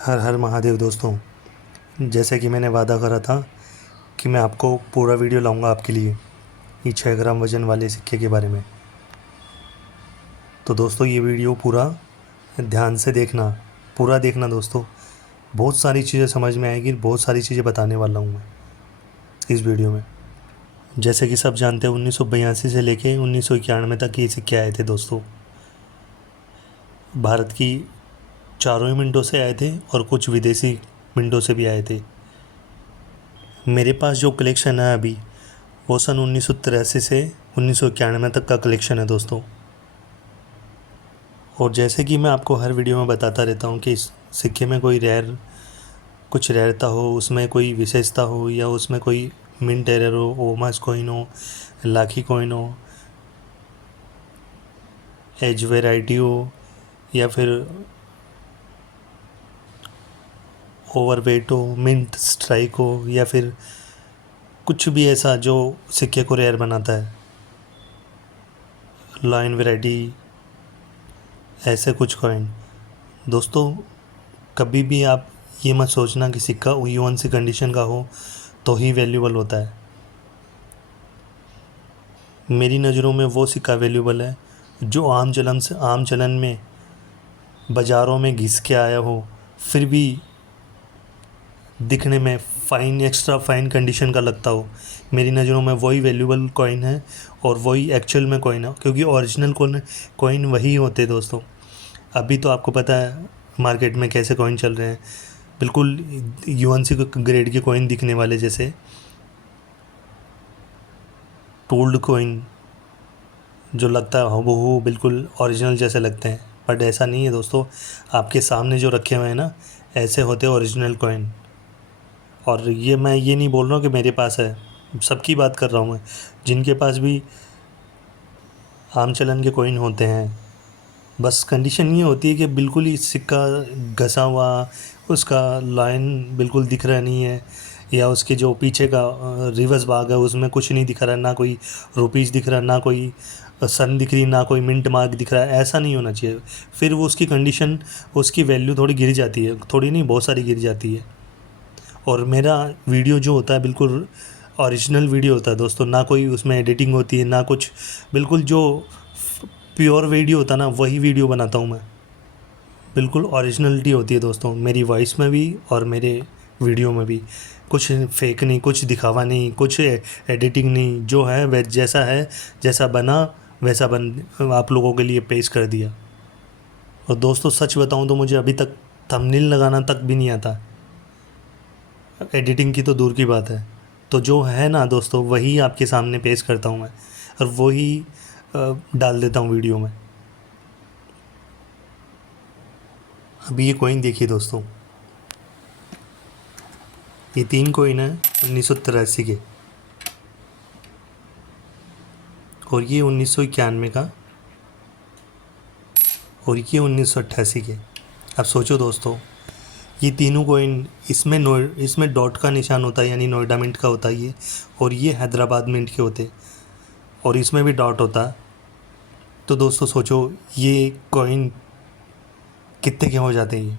हर हर महादेव दोस्तों। जैसे कि मैंने वादा करा था कि मैं आपको पूरा वीडियो लाऊंगा आपके लिए ये 6 ग्राम वज़न वाले सिक्के के बारे में। तो दोस्तों ये वीडियो पूरा ध्यान से देखना, पूरा देखना दोस्तों। बहुत सारी चीज़ें समझ में आएगी, बहुत सारी चीज़ें बताने वाला हूँ मैं इस वीडियो में। जैसे कि सब जानते हैं 1982 से लेके 1991 तक ये सिक्के आए थे दोस्तों। भारत की चारों ही मिनटों से आए थे और कुछ विदेशी मिनटों से भी आए थे। मेरे पास जो कलेक्शन है अभी वो सन 1983 से 1991 तक का कलेक्शन है दोस्तों। और जैसे कि मैं आपको हर वीडियो में बताता रहता हूँ कि इस सिक्के में कोई कुछ रेयरता हो, उसमें कोई विशेषता हो, या उसमें कोई मिंट एरर हो, ओमास कॉइन हो, लाखी कॉइन हो, एज वेराइटी हो, या फिर ओवरवेट हो, मिंट स्ट्राइक हो, या फिर कुछ भी ऐसा जो सिक्के को रेयर बनाता है, लाइन वैरायटी, ऐसे कुछ कॉइन। दोस्तों कभी भी आप ये मत सोचना कि सिक्का यूएन सी कंडीशन का हो तो ही वैल्यूबल होता है। मेरी नज़रों में वो सिक्का वैल्यूबल है जो आम चलन में बाज़ारों में घिस के आया हो, फिर भी दिखने में फ़ाइन, एक्स्ट्रा फ़ाइन कंडीशन का लगता हो। मेरी नज़रों में वही वैल्यूबल कॉइन है और वही एक्चुअल में कॉइन है, क्योंकि ओरिजिनल कॉइन वही होते हैं दोस्तों। अभी तो आपको पता है मार्केट में कैसे कॉइन चल रहे हैं, बिल्कुल यूएनसी ग्रेड के कॉइन दिखने वाले, जैसे टोल्ड कॉइन, जो लगता है हूबहू बिल्कुल ओरिजिनल जैसे लगते हैं, बट ऐसा नहीं है दोस्तों। आपके सामने जो रखे हुए हैं ना, ऐसे होते हैं ओरिजिनल कॉइन। और ये मैं ये नहीं बोल रहा हूँ कि मेरे पास है, सबकी बात कर रहा हूँ मैं, जिनके पास भी आम चलन के कॉइन होते हैं। बस कंडीशन ये होती है कि बिल्कुल ही सिक्का घसा हुआ, उसका लाइन बिल्कुल दिख रहा नहीं है, या उसके जो पीछे का रिवर्स भाग है उसमें कुछ नहीं दिख रहा, ना कोई रुपीज़ दिख रहा, ना कोई सन दिख रही, ना कोई मिंट मार्क दिख रहा है। ऐसा नहीं होना चाहिए, फिर वो उसकी कंडीशन, उसकी वैल्यू थोड़ी गिर जाती है, थोड़ी नहीं बहुत सारी गिर जाती है। और मेरा वीडियो जो होता है बिल्कुल ओरिजिनल वीडियो होता है दोस्तों, ना कोई उसमें एडिटिंग होती है ना कुछ, बिल्कुल जो प्योर वीडियो होता है ना वही वीडियो बनाता हूँ मैं। बिल्कुल ओरिजिनलिटी होती है दोस्तों मेरी वॉइस में भी और मेरे वीडियो में भी। कुछ फेक नहीं, कुछ दिखावा नहीं, कुछ एडिटिंग नहीं, जो है वह जैसा है, जैसा बना वैसा बन आप लोगों के लिए पेश कर दिया। और दोस्तों सच बताऊं तो मुझे अभी तक थंबनेल लगाना तक भी नहीं आता, एडिटिंग की तो दूर की बात है। तो जो है ना दोस्तों वही आपके सामने पेश करता हूँ मैं, और वही डाल देता हूँ वीडियो में। अभी ये कॉइन देखिए दोस्तों, ये 3 कॉइन है 1983 के, और ये 1991 का, और ये 1988 के। अब सोचो दोस्तों, ये तीनों कॉइन, इसमें डॉट का निशान होता है, यानी नोएडा मिंट का होता है ये, और ये हैदराबाद मिंट के होते, और इसमें भी डॉट होता है। तो दोस्तों सोचो ये कॉइन कितने के हो जाते हैं। ये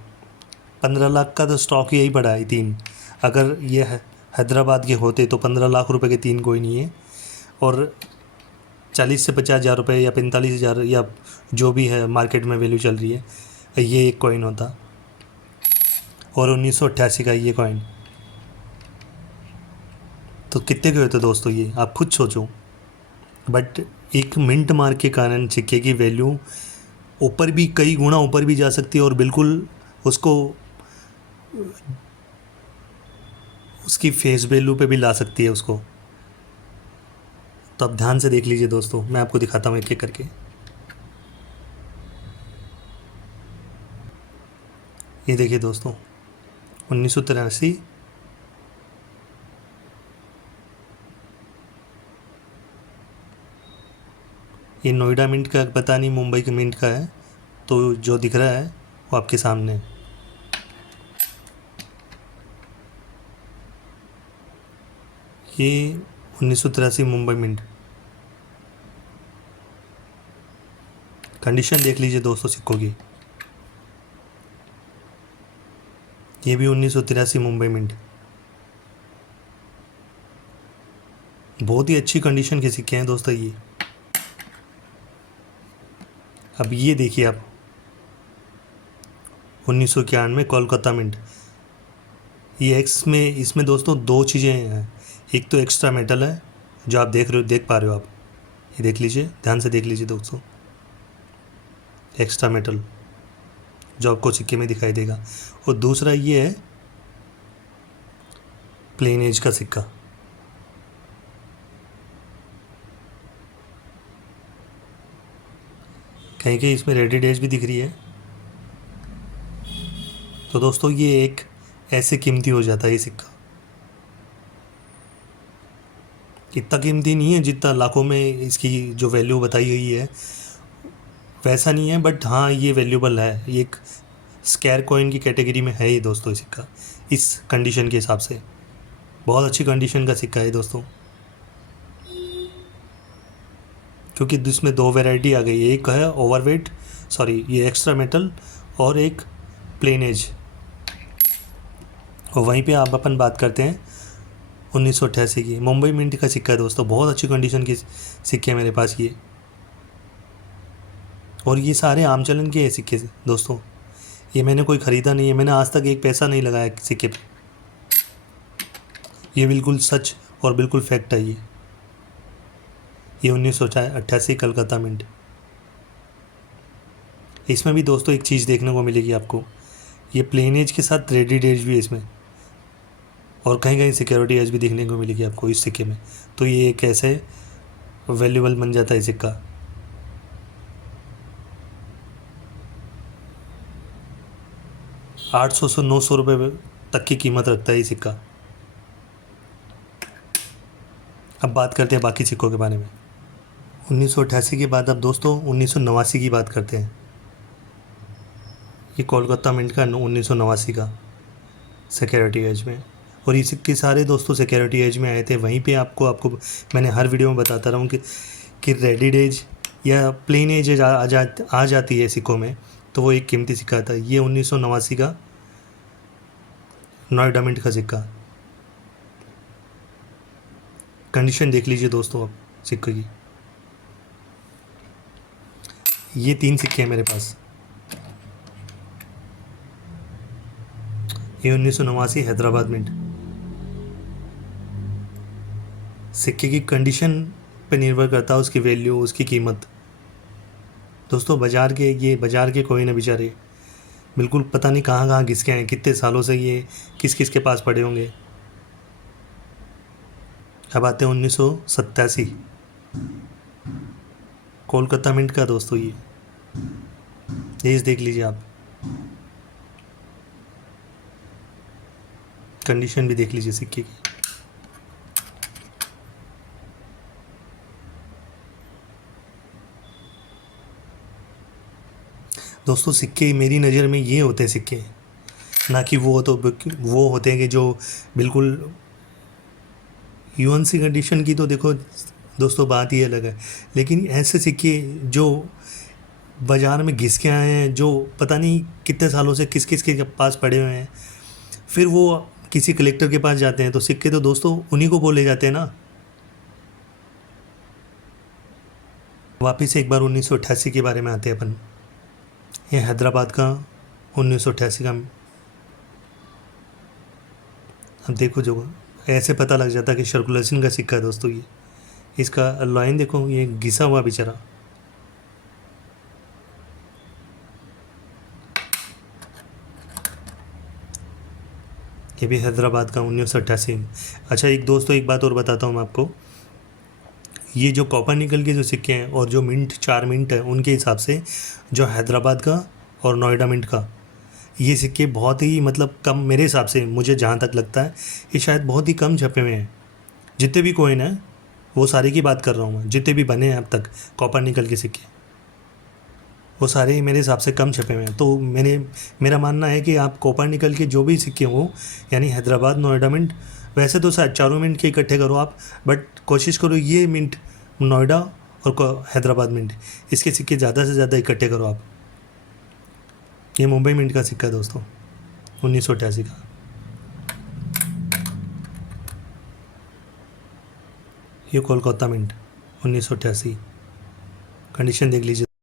15 लाख का तो स्टॉक यही पड़ा है तीन। अगर ये हैदराबाद के होते तो 15 लाख रुपए के 3 कॉइन ये, और 40 से 50 हज़ार रुपये या 45 हज़ार या जो भी है मार्केट में वैल्यू चल रही है, ये एक कॉइन होता। और 1988 का ये कॉइन तो कितने के होते दोस्तों, ये आप खुद सोचो। बट एक मिंट मार्क के कारण सिक्के की वैल्यू ऊपर भी, कई गुना ऊपर भी जा सकती है, और बिल्कुल उसको उसकी फेस वैल्यू पे भी ला सकती है उसको। तो अब ध्यान से देख लीजिए दोस्तों, मैं आपको दिखाता हूँ एक एक करके। ये देखिए दोस्तों 1983, ये नोएडा मिंट का पता नहीं मुंबई के मिंट का है, तो जो दिख रहा है वो आपके सामने है। ये 1983 मुंबई मिंट। कंडीशन देख लीजिए दोस्तों सिक्कों की। ये भी 1983 मुंबई मिंट। बहुत ही अच्छी कंडीशन के सिक्के हैं दोस्तों ये। अब ये देखिए आप, 1991 कोलकाता मिंट। ये एक्स में, इसमें दोस्तों दो चीज़ें हैं। एक तो एक्स्ट्रा मेटल है जो आप देख पा रहे हो आप, ये देख लीजिए, ध्यान से देख लीजिए दोस्तों, एक्स्ट्रा मेटल जो आपको सिक्के में दिखाई देगा। और दूसरा ये है प्लेन एज का सिक्का। कहीं कहीं इसमें रेडेड एज भी दिख रही है। तो दोस्तों ये एक ऐसे कीमती हो जाता है ये सिक्का। इतना कीमती नहीं है जितना लाखों में इसकी जो वैल्यू बताई गई है, वैसा नहीं है, बट हाँ ये वैल्यूबल है। ये एक स्कैर कॉइन की कैटेगरी में है ये दोस्तों, ये सिक्का इस कंडीशन के हिसाब से बहुत अच्छी कंडीशन का सिक्का है दोस्तों। क्योंकि इसमें दो वैरायटी आ गई है, एक है ओवरवेट, सॉरी ये एक्स्ट्रा मेटल, और एक प्लेन एज। और वहीं पे आप अपन बात करते हैं 1988 की मुंबई मिंट का सिक्का है दोस्तों। बहुत अच्छी कंडीशन के सिक्के हैं मेरे पास ये, और ये सारे आम चलन के हैं सिक्के दोस्तों। ये मैंने कोई ख़रीदा नहीं है, मैंने आज तक एक पैसा नहीं लगाया सिक्के पे। ये बिल्कुल सच और बिल्कुल फैक्ट है ये 1988 कलकत्ता मिंट। इसमें भी दोस्तों एक चीज़ देखने को मिलेगी आपको, ये प्लेन एज के साथ रेडेड एज भी है इसमें, और कहीं कहीं सिक्योरिटी एज भी देखने को मिलेगी आपको इस सिक्के में। तो ये एक ऐसे वैल्यूबल बन जाता है सिक्का। $800 से $900 तक की कीमत रखता है ये सिक्का। अब बात करते हैं बाकी सिक्कों के बारे में। 1988 के बाद अब दोस्तों 1989 की बात करते हैं। ये कोलकाता मिंट का 1989 का सिक्योरिटी एज में, और ये सिक्के सारे दोस्तों सिक्योरिटी एज में आए थे। वहीं पे आपको मैंने हर वीडियो में बताता रहा हूँ कि रेडेड एज या प्लेन एज आ जाती है सिक्कों में, तो वो एक कीमती सिक्का था। ये 1989 का नोएडा मिंट का सिक्का। कंडीशन देख लीजिए दोस्तों आप सिक्के की। ये 3 सिक्के हैं मेरे पास। ये 1989 हैदराबाद मिंट। सिक्के की कंडीशन पे निर्भर करता है उसकी वैल्यू, उसकी कीमत दोस्तों। बाज़ार के कोई ना बेचारे बिल्कुल पता नहीं कहाँ कहाँ घिस के हैं, कितने सालों से ये किस किस के पास पड़े होंगे। अब आते हैं 1987 कोलकाता मिंट का दोस्तों। ये देख लीजिए आप, कंडीशन भी देख लीजिए सिक्के की। दोस्तों सिक्के मेरी नज़र में ये होते हैं सिक्के, ना कि वो होते हैं कि जो बिल्कुल यूएनसी कंडीशन की। तो देखो दोस्तों बात ही अलग है, लेकिन ऐसे सिक्के जो बाज़ार में घिस के आए हैं, जो पता नहीं कितने सालों से किस किस के पास पड़े हुए हैं, फिर वो किसी कलेक्टर के पास जाते हैं, तो सिक्के तो दोस्तों उन्हीं को बोले जाते हैं ना। वापिस एक बार 1988 के बारे में आते हैं अपन। ये हैदराबाद का 1988 का। अब देखो जो ऐसे पता लग जाता है कि सर्कुलेशन का सिक्का है दोस्तों ये। इसका लाइन देखो, ये घिसा हुआ बेचारा। ये भी हैदराबाद का 1988। अच्छा एक बात और बताता हूँ मैं आपको। ये जो कॉपर निकल के जो सिक्के हैं और जो मिंट 4 मिंट है, उनके हिसाब से जो हैदराबाद का और नोएडा मिंट का, ये सिक्के बहुत ही मतलब कम, मेरे हिसाब से मुझे जहाँ तक लगता है ये शायद बहुत ही कम छपे हुए हैं। जितने भी कॉइन हैं वो सारे की बात कर रहा हूँ मैं, जितने भी बने हैं अब तक कॉपर निकल के सिक्के, वो सारे मेरे हिसाब से कम छपे हुए हैं। तो मेरा मानना है कि आप कॉपर निकल के जो भी सिक्के हों, यानी हैदराबाद नोएडा मिंट, वैसे तो शायद चारों मिंट के इकट्ठे करो आप, बट कोशिश करो ये मिंट नोएडा और हैदराबाद मिंट, इसके सिक्के ज़्यादा से ज़्यादा इकट्ठे करो आप। ये मुंबई मिंट का सिक्का है दोस्तों। 1988 का। ये कोलकाता मिंट 1988। कंडीशन देख लीजिए।